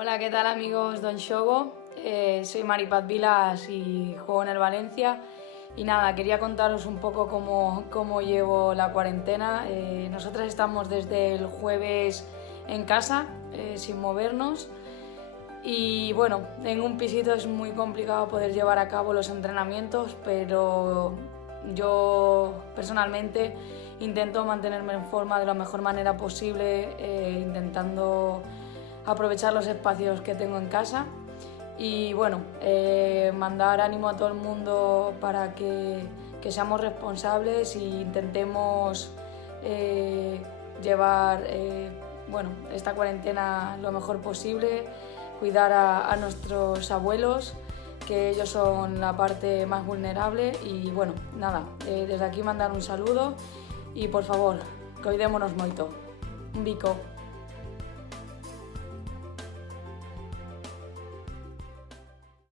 Hola, ¿qué tal amigos Don Shogo? Soy Maripaz Vilas y juego en el Valencia. Y nada, quería contaros un poco cómo llevo la cuarentena. Nosotras estamos desde el jueves en casa, sin movernos. Y bueno, en un pisito es muy complicado poder llevar a cabo los entrenamientos, pero yo personalmente intento mantenerme en forma de la mejor manera posible, intentando aprovechar los espacios que tengo en casa y bueno, mandar ánimo a todo el mundo para que seamos responsables e intentemos llevar bueno, esta cuarentena lo mejor posible, cuidar a nuestros abuelos, que ellos son la parte más vulnerable y bueno, nada, desde aquí mandar un saludo y por favor, cuidémonos moito. Un bico.